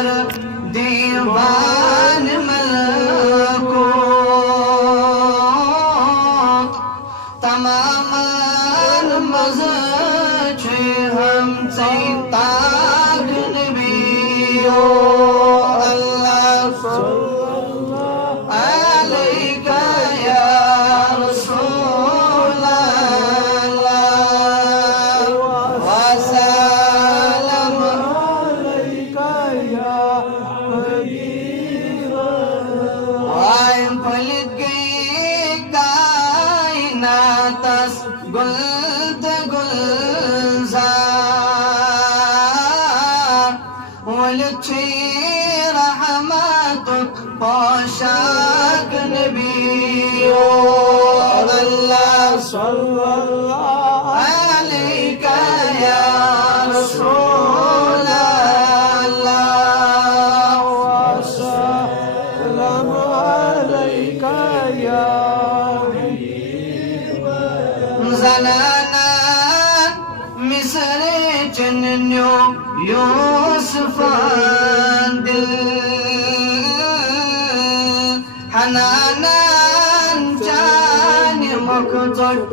पर दीवान मलको तमाम मज़ हम ताग नबियो अल्लाह अलैका या रसूल अल्लाह वसल्लम अलैका या हबीब आय पलट गई कायनात गुल रहमत पोशाक नबियो अल्लाह सल्लल्लाहु अलैका या रसूल अल्लाह वसल्लम अलैका या हबीब ज़नाना मिस्र चन्नो यूसुफ हनानान जान मुखजोट